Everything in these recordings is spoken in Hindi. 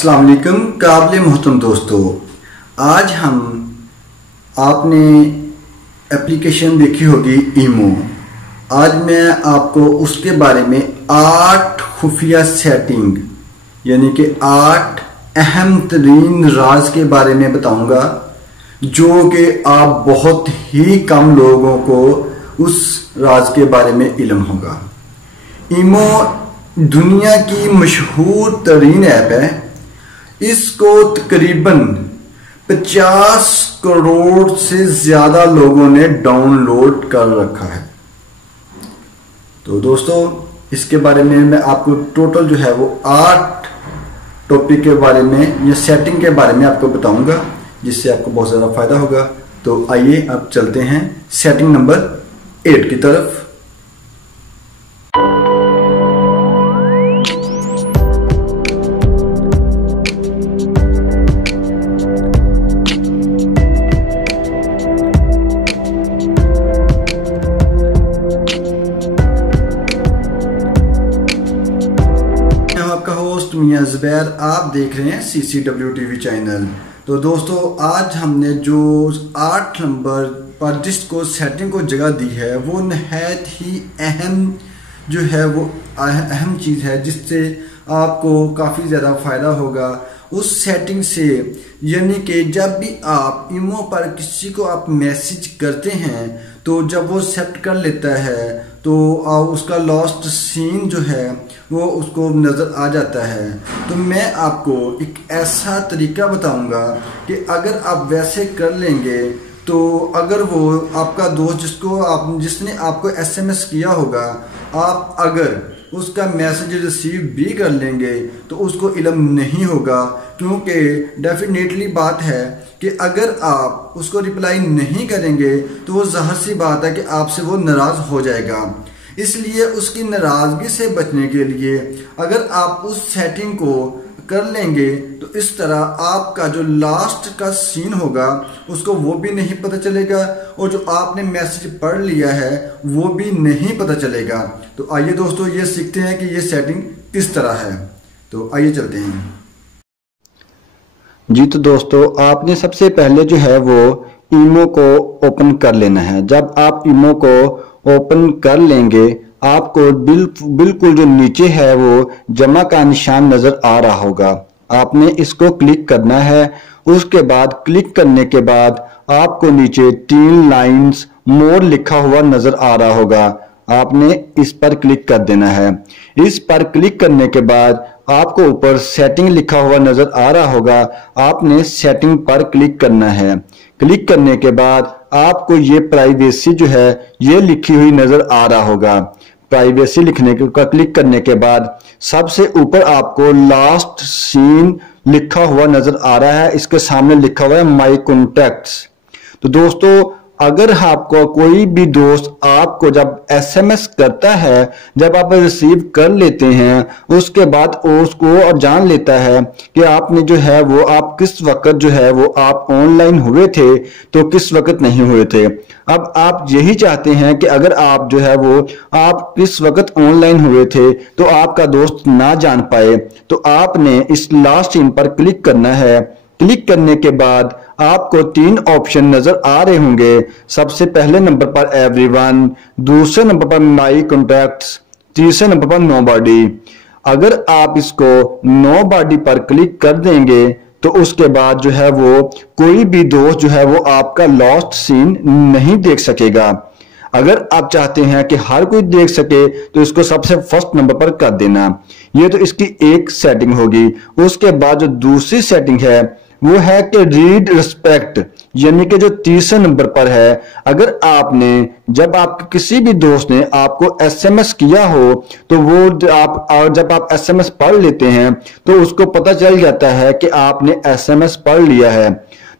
अस्सलाम वालेकुम काबिल मोहतरम दोस्तों, आज हम आपने एप्लीकेशन देखी होगी ईमो। आज मैं आपको उसके बारे में 8 खुफिया सेटिंग यानी कि 8 अहम तरीन राज के बारे में बताऊंगा, जो कि आप बहुत ही कम लोगों को उस राज के बारे में इल्म होगा। ईमो दुनिया की मशहूर तरीन ऐप है। इसको तकरीबन 50 करोड़ से ज़्यादा लोगों ने डाउनलोड कर रखा है। तो दोस्तों, इसके बारे में मैं आपको टोटल जो है वो 8 टॉपिक के बारे में या सेटिंग के बारे में आपको बताऊंगा, जिससे आपको बहुत ज़्यादा फायदा होगा। तो आइए अब चलते हैं सेटिंग नंबर 8 की तरफ। आपका होस्ट मियां ज़ुबैर, आप देख रहे हैं CCW TV चैनल। तो दोस्तों, आज हमने जो 8 नंबर पर जिसको सेटिंग को जगह दी है, वो नहायत ही अहम जो है वो अहम चीज़ है, जिससे आपको काफ़ी ज़्यादा फ़ायदा होगा उस सेटिंग से। यानी कि जब भी आप ईमो पर किसी को आप मैसेज करते हैं, तो जब वो एक्सेप्ट कर लेता है तो उसका लॉस्ट सीन जो है वो उसको नज़र आ जाता है। तो मैं आपको एक ऐसा तरीका बताऊंगा कि अगर आप वैसे कर लेंगे, तो अगर वो आपका दोस्त जिसने आपको SMS किया होगा, आप अगर उसका मैसेज रिसीव भी कर लेंगे तो उसको इल्म नहीं होगा, क्योंकि डेफिनेटली बात है कि अगर आप उसको रिप्लाई नहीं करेंगे तो वो ज़ाहिर सी बात है कि आपसे वो नाराज़ हो जाएगा। इसलिए उसकी नाराज़गी से बचने के लिए अगर आप उस सेटिंग को कर लेंगे, तो इस तरह आपका जो लास्ट का सीन होगा उसको वो भी नहीं पता चलेगा, और जो आपने मैसेज पढ़ लिया है वो भी नहीं पता चलेगा। तो आइए दोस्तों, ये सीखते हैं कि ये सेटिंग किस तरह है। तो आइए चलते हैं जी। तो दोस्तों, आपने सबसे पहले जो है वो ईमो को ओपन कर लेना है। जब आप ईमो को ओपन कर लेंगे, आपको बिल्कुल जो नीचे है वो जमा का निशान नजर आ रहा होगा। आपने इसको क्लिक करना है। उसके बाद क्लिक करने के बाद आपको नीचे 3 लाइंस मोर लिखा हुआ नजर आ रहा होगा। आपने इस पर क्लिक कर देना है। इस पर क्लिक करने के बाद आपको ऊपर सेटिंग लिखा हुआ नजर आ रहा होगा। आपने सेटिंग पर क्लिक करना है। क्लिक करने के बाद आपको ये प्राइवेसी जो है ये लिखी हुई नजर आ रहा होगा। प्राइवेसी लिखने का क्लिक करने के बाद सबसे ऊपर आपको लास्ट सीन लिखा हुआ नजर आ रहा है। इसके सामने लिखा हुआ है माई कॉन्टैक्ट्स। तो दोस्तों, अगर आपको कोई भी दोस्त आपको जब SMS करता है, जब आप रिसीव कर लेते हैं, उसके बाद उसको और जान लेता है कि आपने जो है वो आप किस वक्त जो है वो आप ऑनलाइन हुए थे, तो किस वक्त नहीं हुए थे। अब आप यही चाहते हैं कि अगर आप जो है वो आप किस वक्त ऑनलाइन हुए थे तो आपका दोस्त ना जान पाए, तो आपने इस लास्ट इन पर क्लिक करना है। क्लिक करने के बाद आपको 3 ऑप्शन नजर आ रहे होंगे। सबसे पहले नंबर पर एवरीवन, दूसरे नंबर पर माई कॉन्टैक्ट्स, तीसरे नंबर पर नोबॉडी। अगर आप इसको नोबॉडी पर क्लिक कर देंगे तो उसके बाद जो है वो कोई भी दोस्त जो है वो आपका लॉस्ट सीन नहीं देख सकेगा। अगर आप चाहते हैं कि हर कोई देख सके, तो इसको सबसे फर्स्ट नंबर पर कर देना। ये तो इसकी एक सेटिंग होगी। उसके बाद जो दूसरी सेटिंग है वो है कि रीड रिस्पेक्ट, यानी कि जो तीसरे नंबर पर है। अगर आपने जब आप किसी भी दोस्त ने आपको SMS किया हो, तो वो जब आप SMS पढ़ लेते हैं तो उसको पता चल जाता है कि आपने SMS पढ़ लिया है।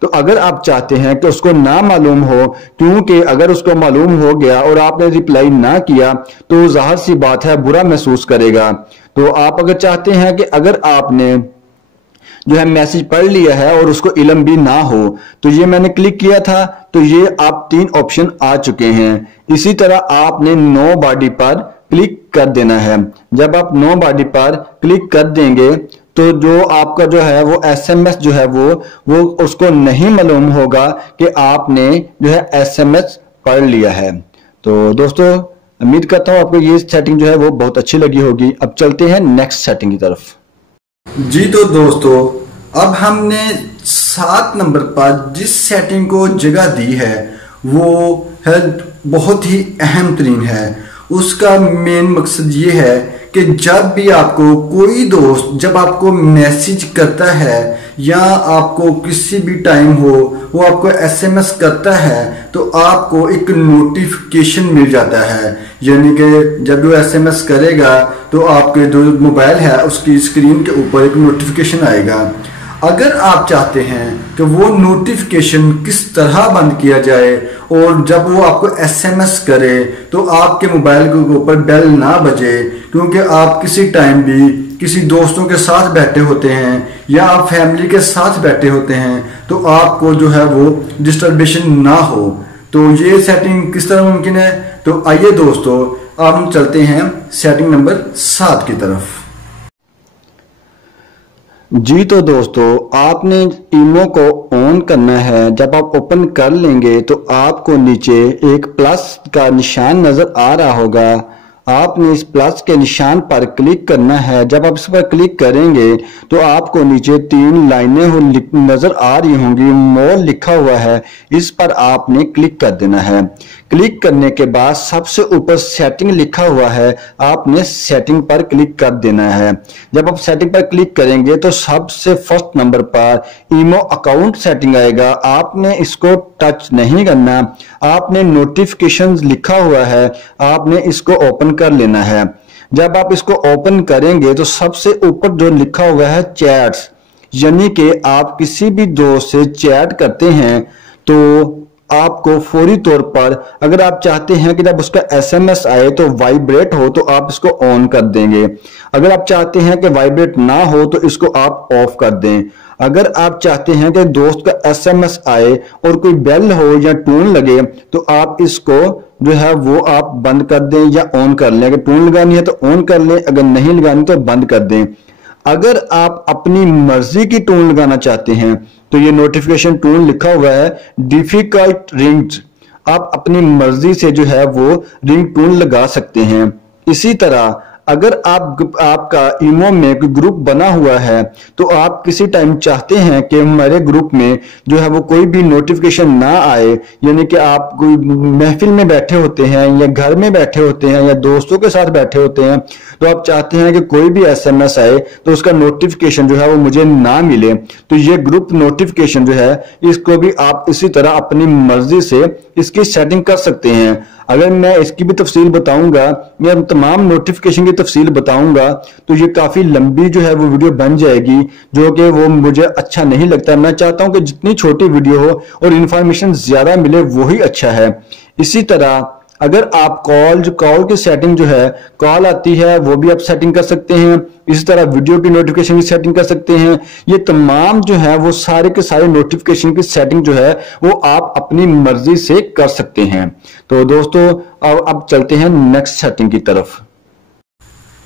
तो अगर आप चाहते हैं कि उसको ना मालूम हो, क्योंकि अगर उसको मालूम हो गया और आपने रिप्लाई ना किया तो जाहिर सी बात है बुरा महसूस करेगा। तो आप अगर चाहते हैं कि अगर आपने जो है मैसेज पढ़ लिया है और उसको इल्म भी ना हो, तो ये मैंने क्लिक किया था, तो ये आप 3 ऑप्शन आ चुके हैं। इसी तरह आपने नोबॉडी पर क्लिक कर देना है। जब आप नोबॉडी पर क्लिक कर देंगे तो जो आपका जो है वो एसएमएस जो है वो उसको नहीं मालूम होगा कि आपने जो है एसएमएस पढ़ लिया है। तो दोस्तों उम्मीद करता हूँ आपको ये सेटिंग जो है वो बहुत अच्छी लगी होगी। अब चलते हैं नेक्स्ट सेटिंग की तरफ। जी तो दोस्तों, अब हमने 7 नंबर पर जिस सेटिंग को जगह दी है वो है बहुत ही अहम तरीन है। उसका मेन मकसद ये है कि जब भी आपको कोई दोस्त जब आपको मैसेज करता है या आपको किसी भी टाइम हो वो आपको एसएमएस करता है तो आपको एक नोटिफिकेशन मिल जाता है। यानी कि जब वो एसएमएस करेगा तो आपके जो मोबाइल है उसकी स्क्रीन के ऊपर एक नोटिफिकेशन आएगा। अगर आप चाहते हैं कि वो नोटिफिकेशन किस तरह बंद किया जाए और जब वो आपको एसएमएस करे तो आपके मोबाइल के ऊपर बेल ना बजे, क्योंकि आप किसी टाइम भी किसी दोस्तों के साथ बैठे होते हैं या आप फैमिली के साथ बैठे होते हैं तो आपको जो है वो डिस्टर्बेशन ना हो। तो ये सेटिंग किस तरह मुमकिन है, तो आइए दोस्तों अब हम चलते हैं सेटिंग नंबर 7 की तरफ। जी तो दोस्तों, आपने ईमो को ऑन करना है। जब आप ओपन कर लेंगे तो आपको नीचे एक प्लस का निशान नजर आ रहा होगा। आपने इस प्लस के निशान पर क्लिक करना है। जब आप इस पर क्लिक करेंगे तो आपको नीचे 3 लाइनें नजर आ रही होंगी, मोर लिखा हुआ है, इस पर आपने क्लिक कर देना है। क्लिक करने के बाद सबसे ऊपर सेटिंग लिखा हुआ है, आपने सेटिंग पर क्लिक कर देना है। जब आप सेटिंग पर क्लिक करेंगे तो सबसे फर्स्ट नंबर पर ईमो अकाउंट सेटिंग आएगा। आपने इसको टच नहीं करना, आपने नोटिफिकेशंस लिखा हुआ है, आपने इसको ओपन कर लेना है। जब आप इसको ओपन करेंगे तो सबसे ऊपर जो लिखा हुआ है चैट्स, यानी कि आप किसी भी दोस्त से चैट करते हैं तो आपको फौरी तौर पर अगर आप चाहते हैं कि जब उसका एसएमएस आए तो वाइब्रेट हो तो आप इसको ऑन कर देंगे। अगर आप चाहते हैं कि वाइब्रेट ना हो तो इसको आप ऑफ कर दें। अगर आप चाहते हैं कि दोस्त का एसएमएस आए और कोई बेल हो या टोन लगे तो आप इसको जो है वो आप बंद कर दें या ऑन कर लें। अगर टोन लगानी है तो ऑन कर लें, अगर नहीं लगानी तो बंद कर दें। अगर आप अपनी मर्जी की टोन लगाना चाहते हैं तो ये नोटिफिकेशन टोन लिखा हुआ है डिफिकल्ट रिंग्स, आप अपनी मर्जी से जो है वो रिंग टोन लगा सकते हैं। इसी तरह अगर आपका ईमो में कोई ग्रुप बना हुआ है तो आप किसी टाइम चाहते हैं कि हमारे ग्रुप में जो है वो कोई भी नोटिफिकेशन ना आए, यानी कि आप कोई महफिल में बैठे होते हैं या घर में बैठे होते हैं या दोस्तों के साथ बैठे होते हैं तो आप चाहते हैं कि कोई भी एसएमएस आए तो उसका नोटिफिकेशन जो है वो मुझे ना मिले, तो ये ग्रुप नोटिफिकेशन जो है इसको भी आप इसी तरह अपनी मर्जी से इसकी सेटिंग कर सकते हैं। अगर मैं इसकी भी तफसील बताऊंगा या तमाम नोटिफिकेशन की तफसील बताऊंगा तो ये काफी लंबी जो है वो वीडियो बन जाएगी, जो कि वो मुझे अच्छा नहीं लगता। मैं चाहता हूं कि जितनी छोटी वीडियो हो और इंफॉर्मेशन ज्यादा मिले वही अच्छा है। इसी तरह अगर आप कॉल की सेटिंग जो है, कॉल आती है वो भी आप सेटिंग कर सकते हैं। इसी तरह वीडियो की नोटिफिकेशन की सेटिंग कर सकते हैं। ये तमाम जो है वो सारे के सारे नोटिफिकेशन की सेटिंग जो है वो आप अपनी मर्जी से कर सकते हैं। तो दोस्तों अब चलते हैं नेक्स्ट सेटिंग की तरफ।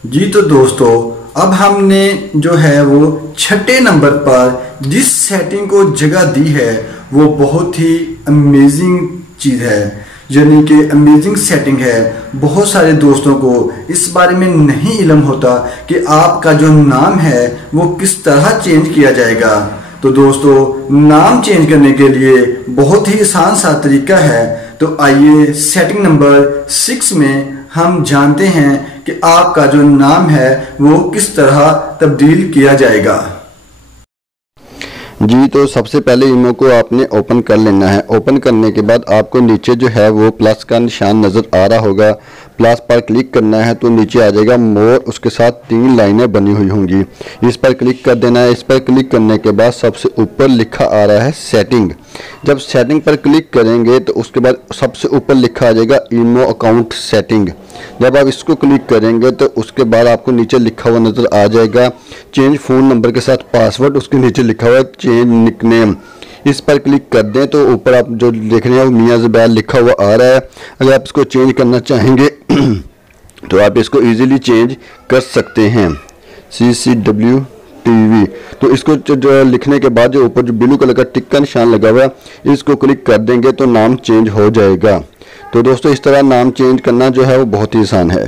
जी तो दोस्तों, अब हमने जो है वो 6ठे नंबर पर जिस सेटिंग को जगह दी है वो बहुत ही अमेजिंग चीज है, यानी कि अमेजिंग सेटिंग है। बहुत सारे दोस्तों को इस बारे में नहीं इल्म होता कि आपका जो नाम है वो किस तरह चेंज किया जाएगा। तो दोस्तों, नाम चेंज करने के लिए बहुत ही आसान सा तरीका है। तो आइए सेटिंग नंबर 6 में हम जानते हैं कि आपका जो नाम है वो किस तरह तब्दील किया जाएगा। जी तो सबसे पहले ईमो को आपने ओपन कर लेना है। ओपन करने के बाद आपको नीचे जो है वो प्लस का निशान नज़र आ रहा होगा, प्लस पर क्लिक करना है तो नीचे आ जाएगा मोर, उसके साथ 3 लाइनें बनी हुई होंगी, इस पर क्लिक कर देना है। इस पर क्लिक करने के बाद सबसे ऊपर लिखा आ रहा है सेटिंग। जब सेटिंग पर क्लिक करेंगे तो उसके बाद सबसे ऊपर लिखा आ जाएगा ईमो अकाउंट सेटिंग। जब आप इसको क्लिक करेंगे तो उसके बाद आपको नीचे लिखा हुआ नज़र आ जाएगा चेंज फ़ोन नंबर के साथ पासवर्ड, उसके नीचे लिखा हुआ है चेंज निकनेम। इस पर क्लिक कर दें तो ऊपर आप जो देख रहे हैं वो मियां ज़ुबैर लिखा हुआ आ रहा है। अगर आप इसको चेंज करना चाहेंगे तो आप इसको इजीली चेंज कर सकते हैं। CCW TV. तो इसको जो लिखने के बाद जो ऊपर जो ब्लू कलर का टिक का निशान लगा हुआ है इसको क्लिक कर देंगे तो नाम चेंज हो जाएगा। तो दोस्तों इस तरह नाम चेंज करना जो है वो बहुत ही आसान है।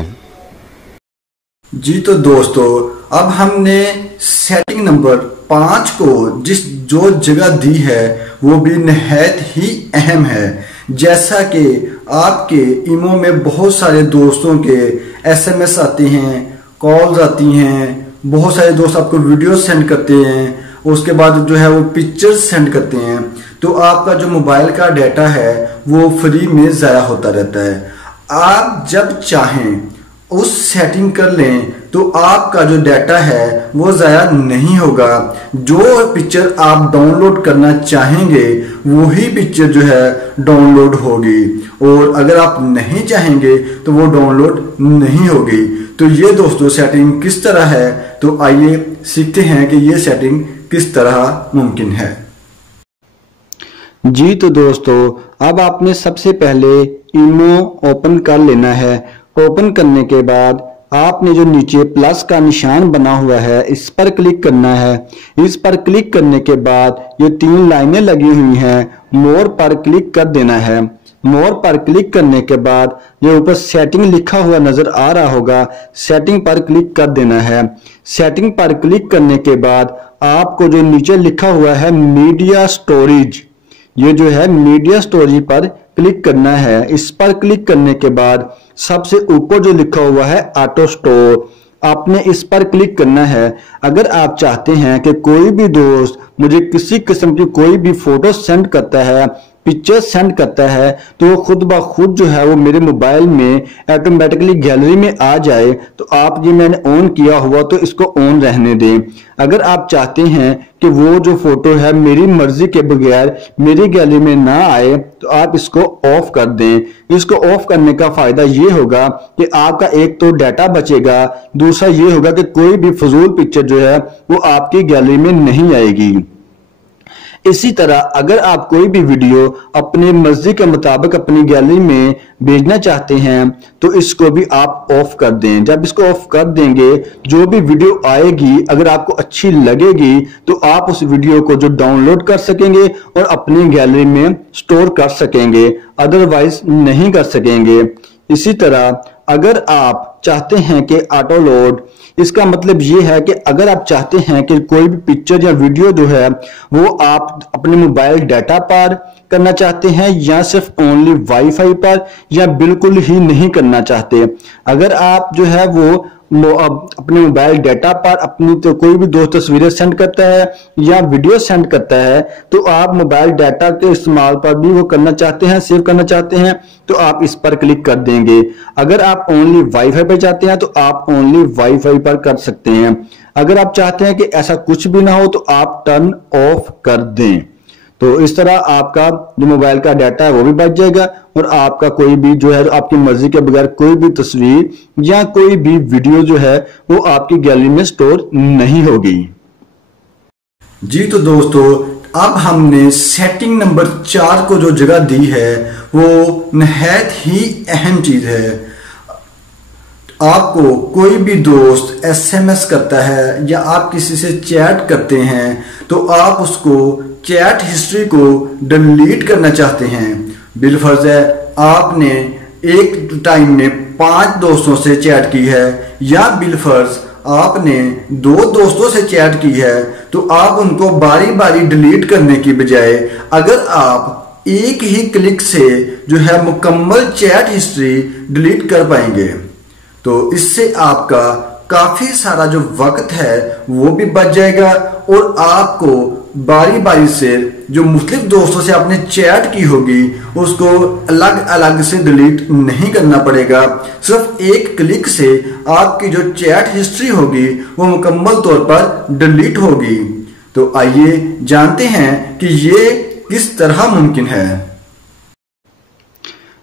जी तो दोस्तों अब हमने सेटिंग नंबर 5 को जो जगह दी है वो भी निहायत ही अहम है। जैसा कि आपके ईमो में बहुत सारे दोस्तों के SMS आते हैं, कॉल्स आती हैं, बहुत सारे दोस्त आपको वीडियो सेंड करते हैं, उसके बाद जो है वो पिक्चर्स सेंड करते हैं, तो आपका जो मोबाइल का डाटा है वो फ्री में ज़ाया होता रहता है। आप जब चाहें उस सेटिंग कर लें तो आपका जो डाटा है वो ज़ाया नहीं होगा। जो पिक्चर आप डाउनलोड करना चाहेंगे वही पिक्चर जो है डाउनलोड होगी, और अगर आप नहीं चाहेंगे तो वो डाउनलोड नहीं होगी। तो ये दोस्तों सेटिंग किस तरह है, तो आइए सीखते हैं कि ये सेटिंग किस तरह मुमकिन है। जी तो दोस्तों अब आपने सबसे पहले ईमो ओपन कर लेना है। ओपन करने के बाद आपने जो नीचे प्लस का निशान बना हुआ है इस पर क्लिक करना है। इस पर क्लिक करने के बाद ये 3 लाइनें लगी हुई हैं, मोर पर क्लिक कर देना है। मोर पर क्लिक करने के बाद ये ऊपर सेटिंग लिखा हुआ नजर आ रहा होगा, सेटिंग पर क्लिक कर देना है। सेटिंग पर क्लिक करने के बाद आपको जो नीचे लिखा हुआ है मीडिया स्टोरेज, ये जो है मीडिया स्टोरेज पर क्लिक करना है। इस पर क्लिक करने के बाद सबसे ऊपर जो लिखा हुआ है ऑटो स्टोर, आपने इस पर क्लिक करना है। अगर आप चाहते हैं कि कोई भी दोस्त मुझे किसी किस्म की कोई भी फोटो सेंड करता है, पिक्चर सेंड करता है, तो वो खुद ब खुद जो है वो मेरे मोबाइल में ऑटोमेटिकली गैलरी में आ जाए, तो आप ये मैंने ऑन किया हुआ तो इसको ऑन रहने दें। अगर आप चाहते हैं कि वो जो फोटो है मेरी मर्जी के बगैर मेरी गैलरी में ना आए तो आप इसको ऑफ कर दें। इसको ऑफ करने का फायदा ये होगा कि आपका एक तो डाटा बचेगा, दूसरा ये होगा कि कोई भी फजूल पिक्चर जो है वो आपकी गैलरी में नहीं आएगी। इसी तरह अगर आप कोई भी वीडियो अपनी मर्जी के मुताबिक अपनी गैलरी में भेजना चाहते हैं तो इसको भी आप ऑफ कर दें। जब इसको ऑफ कर देंगे जो भी वीडियो आएगी अगर आपको अच्छी लगेगी तो आप उस वीडियो को जो डाउनलोड कर सकेंगे और अपनी गैलरी में स्टोर कर सकेंगे, अदरवाइज नहीं कर सकेंगे। इसी तरह अगर आप चाहते हैं कि ऑटो लोड, इसका मतलब ये है कि अगर आप चाहते हैं कि कोई भी पिक्चर या वीडियो जो है वो आप अपने मोबाइल डाटा पर करना चाहते हैं या सिर्फ ओनली वाईफाई पर या बिल्कुल ही नहीं करना चाहते, अगर आप जो है वो अपने मोबाइल डाटा पर अपनी तो कोई भी दोस्त तस्वीरें सेंड करता है या वीडियो सेंड करता है तो आप मोबाइल डाटा के इस्तेमाल पर भी वो करना चाहते हैं, सेव करना चाहते हैं, तो आप इस पर क्लिक कर देंगे। अगर आप ओनली वाईफाई पर चाहते हैं तो आप ओनली वाईफाई पर कर सकते हैं। अगर आप चाहते हैं कि ऐसा कुछ भी ना हो तो आप टर्न ऑफ कर दें। तो इस तरह आपका जो मोबाइल का डाटा है वो भी बच जाएगा और आपका कोई भी जो है आपकी मर्जी के बगैर कोई भी तस्वीर या कोई भी वीडियो जो है वो आपकी गैलरी में स्टोर नहीं होगी। जी तो दोस्तों अब हमने सेटिंग नंबर 4 को जो जगह दी है वो निहायत ही अहम चीज है। आपको कोई भी दोस्त SMS करता है या आप किसी से चैट करते हैं तो आप उसको चैट हिस्ट्री को डिलीट करना चाहते हैं। बिलफर्ज है आपने एक टाइम में 5 दोस्तों से चैट की है या बिलफर्ज आपने 2 दोस्तों से चैट की है तो आप उनको बारी बारी डिलीट करने की बजाय अगर आप एक ही क्लिक से जो है मुकम्मल चैट हिस्ट्री डिलीट कर पाएंगे तो इससे आपका काफी सारा जो वक्त है वो भी बच जाएगा और आपको बारी बारी से जो मुख्तलिफ दोस्तों से आपने चैट की होगी उसको अलग अलग से डिलीट नहीं करना पड़ेगा। सिर्फ एक क्लिक से आपकी जो चैट हिस्ट्री होगी वो मुकम्मल तौर पर डिलीट होगी। तो आइए जानते हैं कि ये किस तरह मुमकिन है।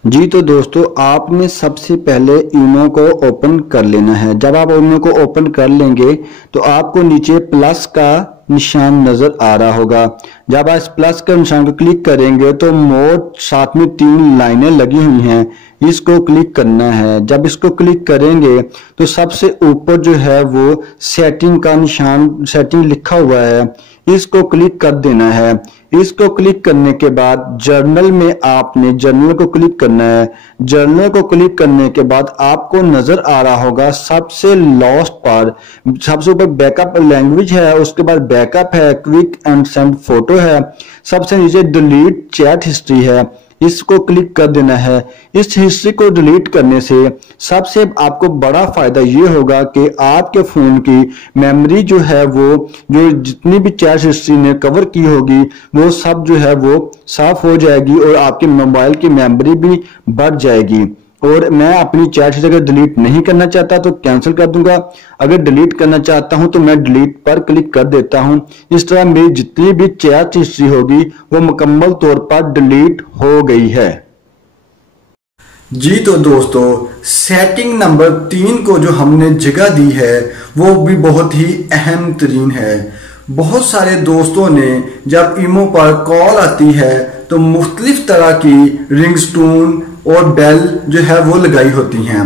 जी तो दोस्तों, आपने सबसे पहले ईमो को ओपन कर लेना है। जब आप ईमो को ओपन कर लेंगे तो आपको नीचे प्लस का निशान नजर आ रहा होगा। जब आप इस प्लस के निशान को क्लिक करेंगे तो मोर साथ में 3 लाइनें लगी हुई हैं, इसको क्लिक करना है। जब इसको क्लिक करेंगे तो सबसे ऊपर जो है वो सेटिंग का निशान, सेटिंग लिखा हुआ है, इसको क्लिक कर देना है। इसको क्लिक करने के बाद जर्नल में आपने जर्नल को क्लिक करना है। जर्नल को क्लिक करने के बाद आपको नजर आ रहा होगा सबसे लास्ट पर, सबसे ऊपर बैकअप लैंग्वेज है, उसके बाद बैकअप है, क्विक एंड सेंड फोटो है, सबसे नीचे डिलीट चैट हिस्ट्री है, इसको क्लिक कर देना है। इस हिस्ट्री को डिलीट करने से सबसे आपको बड़ा फायदा ये होगा कि आपके फोन की मेमोरी जो है वो, जो जितनी भी चैट हिस्ट्री ने कवर की होगी वो सब जो है वो साफ हो जाएगी और आपके मोबाइल की मेमोरी भी बढ़ जाएगी। और मैं अपनी चैट हिस्ट्री अगर डिलीट नहीं करना चाहता तो कैंसिल कर दूंगा, अगर डिलीट करना चाहता हूं तो मैं डिलीट पर क्लिक कर देता हूं। इस तरह मेरी जितनी भी चैट हिस्ट्री होगी वो मुकम्मल तौर पर डिलीट हो गई है। जी तो दोस्तों, सेटिंग नंबर 3 को जो हमने जगह दी है वो भी बहुत ही अहम तरीन है। बहुत सारे दोस्तों ने जब ईमो पर कॉल आती है तो मुख्तलिफ तरह की रिंगटोन और बेल जो है वो लगाई होती हैं।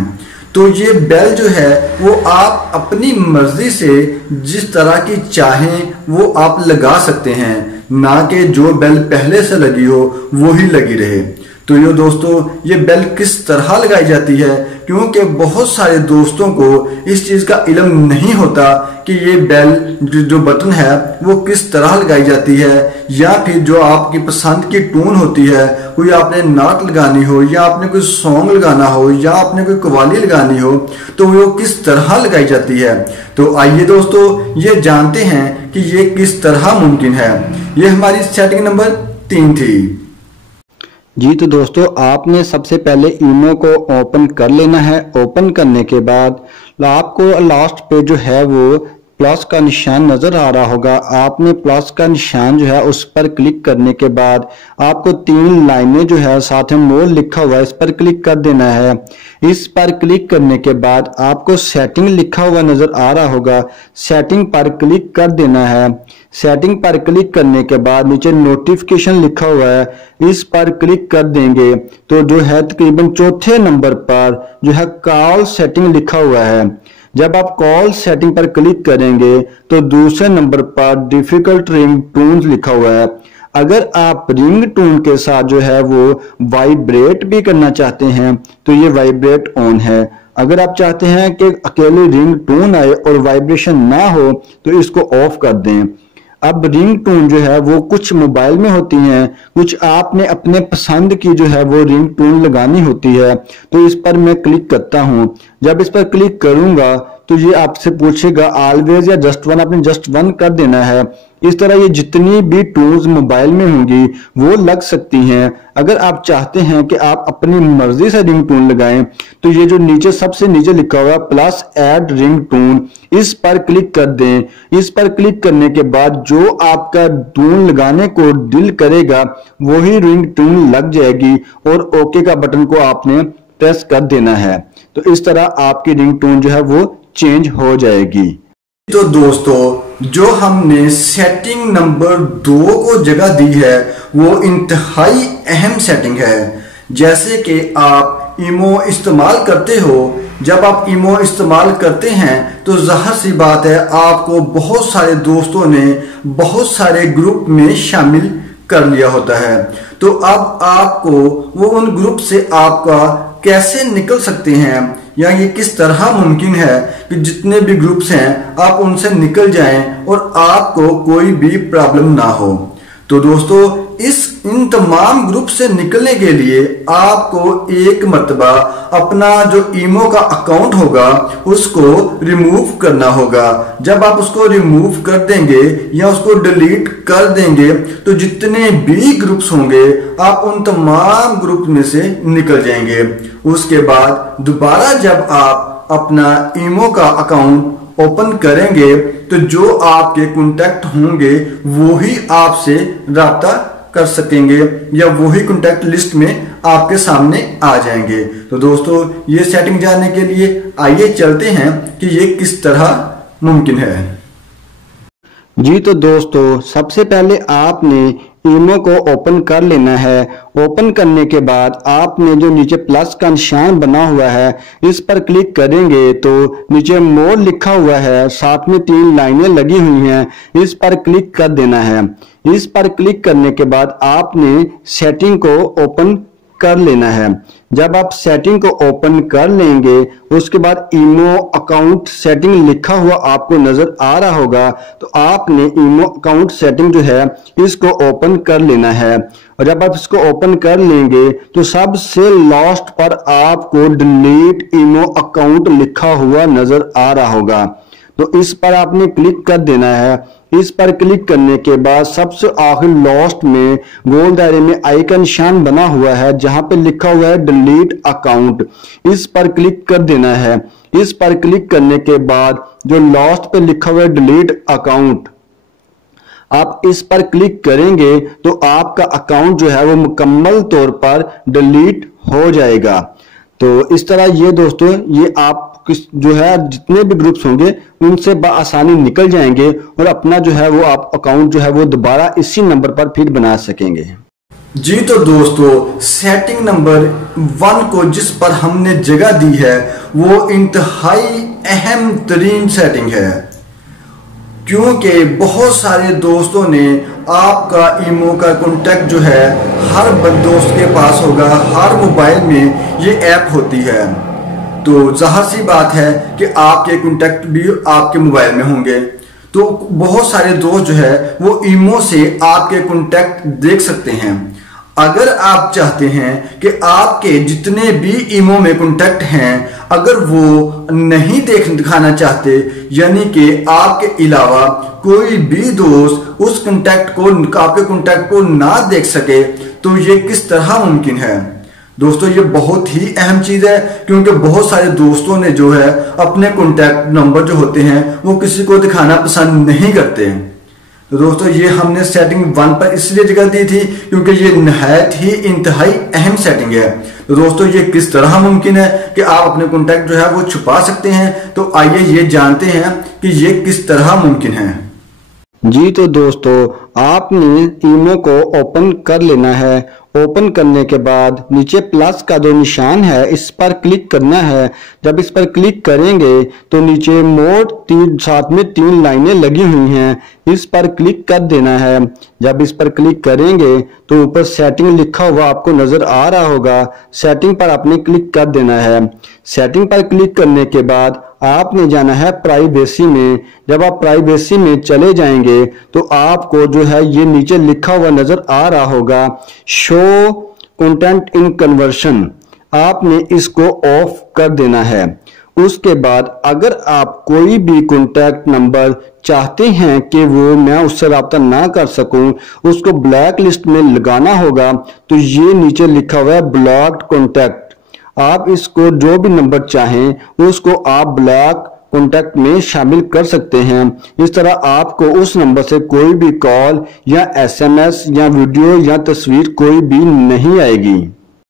तो ये बेल जो है वो आप अपनी मर्जी से जिस तरह की चाहें वो आप लगा सकते हैं, ना कि जो बेल पहले से लगी हो वो ही लगी रहे। तो ये दोस्तों, ये बेल किस तरह लगाई जाती है, क्योंकि बहुत सारे दोस्तों को इस चीज का इल्म नहीं होता कि ये बेल जो बटन है वो किस तरह लगाई जाती है, या फिर जो आपकी पसंद की टून होती है, कोई आपने नाट लगानी हो या आपने कोई सॉन्ग लगाना हो या आपने कोई कव्वाली लगानी हो तो वो किस तरह लगाई जाती है। तो आइए दोस्तों ये जानते हैं कि ये किस तरह मुमकिन है। ये हमारी सेटिंग नंबर 3 थी। जी तो दोस्तों, आपने सबसे पहले ईमो को ओपन कर लेना है। ओपन करने के बाद आपको लास्ट पे जो है वो प्लस का निशान नजर आ रहा होगा। आपने प्लस का निशान जो है उस पर क्लिक करने के बाद आपको 3 लाइनें जो है साथ में मोर लिखा हुआ है, इस पर क्लिक कर देना है। इस पर क्लिक करने के बाद आपको सेटिंग लिखा हुआ नजर आ रहा होगा, सेटिंग पर क्लिक कर देना है। सेटिंग पर क्लिक करने के बाद नीचे नोटिफिकेशन लिखा हुआ है, इस पर क्लिक कर देंगे तो जो है तकरीबन चौथे नंबर पर जो है कॉल सेटिंग लिखा हुआ है। जब आप कॉल सेटिंग पर क्लिक करेंगे तो दूसरे नंबर पर डिफिकल्ट रिंग टून लिखा हुआ है। अगर आप रिंग टून के साथ जो है वो वाइब्रेट भी करना चाहते हैं तो ये वाइब्रेट ऑन है। अगर आप चाहते हैं कि अकेले रिंग टून आए और वाइब्रेशन ना हो तो इसको ऑफ कर दें। अब रिंग टून जो है वो कुछ मोबाइल में होती हैं, कुछ आपने अपने पसंद की जो है वो रिंग टून लगानी होती है। तो इस पर मैं क्लिक करता हूं। जब इस पर क्लिक करूंगा तो ये आपसे पूछेगा ऑलवेज या जस्ट वन, आपने जस्ट वन कर देना है। इस तरह ये जितनी भी टूल्स मोबाइल में होंगी वो लग सकती हैं। अगर आप चाहते हैं कि आप अपनी मर्जी से रिंग टून लगाएं तो ये जो नीचे सबसे नीचे लिखा हुआ प्लस ऐड रिंग टून, इस पर क्लिक कर दें। इस पर क्लिक करने के बाद जो आपका टून लगाने को दिल करेगा वही रिंग टून लग जाएगी और ओके का बटन को आपने प्रेस कर देना है। तो इस तरह आपकी रिंग टून जो है वो चेंज हो जाएगी। तो दोस्तों, जो हमने सेटिंग नंबर 2 को जगह दी है वो इंतहाई अहम सेटिंग है। जैसे कि आप ईमो इस्तेमाल करते हो, जब आप ईमो इस्तेमाल करते हैं तो जाहिर सी बात है आपको बहुत सारे दोस्तों ने बहुत सारे ग्रुप में शामिल कर लिया होता है। तो अब आपको वो उन ग्रुप से आपका कैसे निकल सकते हैं, या ये किस तरह मुमकिन है कि जितने भी ग्रुप्स हैं आप उनसे निकल जाएं और आपको कोई भी प्रॉब्लम ना हो। तो दोस्तों, इन तमाम ग्रुप से निकलने के लिए आपको एक मर्तबा अपना जो ईमो का अकाउंट होगा उसको रिमूव करना होगा। जब आप उसको रिमूव कर देंगे या उसको डिलीट कर देंगे तो जितने भी ग्रुप्स होंगे आप उन तमाम ग्रुप में से निकल जाएंगे। उसके बाद दोबारा जब आप अपना ईमो का अकाउंट ओपन करेंगे तो जो आपके कॉन्टैक्ट होंगे वो ही आपसे राब्ता कर सकेंगे या वही कॉन्टैक्ट लिस्ट में आपके सामने आ जाएंगे। तो दोस्तों ये सेटिंग जानने के लिए आइए चलते हैं कि ये किस तरह मुमकिन है। जी तो दोस्तों सबसे पहले आपने ईमो को ओपन कर लेना है। ओपन करने के बाद आपने जो नीचे प्लस का निशान बना हुआ है इस पर क्लिक करेंगे तो नीचे मोर लिखा हुआ है, साथ में 3 लाइनें लगी हुई हैं, इस पर क्लिक कर देना है। इस पर क्लिक करने के बाद आपने सेटिंग को ओपन कर लेना है। जब आप सेटिंग को ओपन कर लेंगे उसके बाद ईमो अकाउंट सेटिंग लिखा हुआ आपको नजर आ रहा होगा, तो आपने ईमो अकाउंट सेटिंग जो है इसको ओपन कर लेना है। और जब आप इसको ओपन कर लेंगे तो सबसे लास्ट पर आपको डिलीट ईमो अकाउंट लिखा हुआ नजर आ रहा होगा, तो इस पर आपने क्लिक कर देना है। इस पर क्लिक करने के बाद सबसे आखिर लास्ट में गोल दायरे में आई का निशान बना हुआ है जहां पे लिखा हुआ है डिलीट अकाउंट, इस पर क्लिक कर देना है। इस पर क्लिक करने के बाद जो लास्ट पे लिखा हुआ है डिलीट अकाउंट, आप इस पर क्लिक करेंगे तो आपका अकाउंट जो है वो मुकम्मल तौर पर डिलीट हो जाएगा। तो इस तरह ये दोस्तों ये आप जो है जितने भी ग्रुप्स होंगे उनसे बआसानी निकल जाएंगे और अपना जो है वो आप अकाउंट जो है वो दोबारा इसी नंबर पर फिर बना सकेंगे। जी तो दोस्तों सेटिंग नंबर 1 को जिस पर हमने जगह दी है वो इंतहाई अहम तरीन सेटिंग है, क्योंकि बहुत सारे दोस्तों ने आपका ईमो का कॉन्टैक्ट जो है हर दोस्त के पास होगा, हर मोबाइल में ये ऐप होती है, तो जाहिर सी बात है कि आपके कॉन्टैक्ट भी आपके मोबाइल में होंगे। तो बहुत सारे दोस्त जो है वो ईमो से आपके कॉन्टैक्ट देख सकते हैं। अगर आप चाहते हैं कि आपके जितने भी ईमो में कॉन्टैक्ट हैं अगर वो नहीं दिखाना चाहते, यानी कि आपके अलावा कोई भी दोस्त उस कॉन्टैक्ट को आपके कॉन्टैक्ट को ना देख सके, तो ये किस तरह मुमकिन है। दोस्तों ये बहुत ही अहम चीज है, क्योंकि बहुत सारे दोस्तों ने जो है अपने कॉन्टैक्ट नंबर जो होते हैं वो किसी को दिखाना पसंद नहीं करते। तो दोस्तों ये हमने सेटिंग 1 पर इसलिए जगह दी थी क्योंकि ये निहायत ही इंतहाई अहम सेटिंग है। तो दोस्तों ये किस तरह मुमकिन है कि आप अपने कॉन्टैक्ट जो है वो छुपा सकते हैं, तो आइए ये जानते हैं कि ये किस तरह मुमकिन है। जी तो दोस्तों आपने ईमो को ओपन कर लेना है। ओपन करने के बाद नीचे प्लस का जो निशान है इस पर क्लिक करना है। जब इस पर क्लिक करेंगे तो नीचे मोड साथ में 3 लाइनें लगी हुई हैं, इस पर क्लिक कर देना है। जब इस पर क्लिक करेंगे तो ऊपर सेटिंग लिखा हुआ आपको नजर आ रहा होगा, सेटिंग पर आपने क्लिक कर देना है। सेटिंग पर क्लिक करने के बाद आपने जाना है प्राइवेसी में। जब आप प्राइवेसी में चले जाएंगे तो आपको जो है ये नीचे लिखा हुआ नजर आ रहा होगा शो कंटेंट इन कन्वर्शन, आपने इसको ऑफ कर देना है। उसके बाद अगर आप कोई भी कॉन्टैक्ट नंबर चाहते हैं कि वो मैं उससे रब्ता ना कर सकूं, उसको ब्लैक लिस्ट में लगाना होगा, तो ये नीचे लिखा हुआ है ब्लॉक्ड कॉन्टैक्ट। आप इसको जो भी नंबर चाहें उसको आप ब्लॉक कॉन्टैक्ट में शामिल कर सकते हैं। इस तरह आपको उस नंबर से कोई भी कॉल या SMS या वीडियो या तस्वीर कोई भी नहीं आएगी।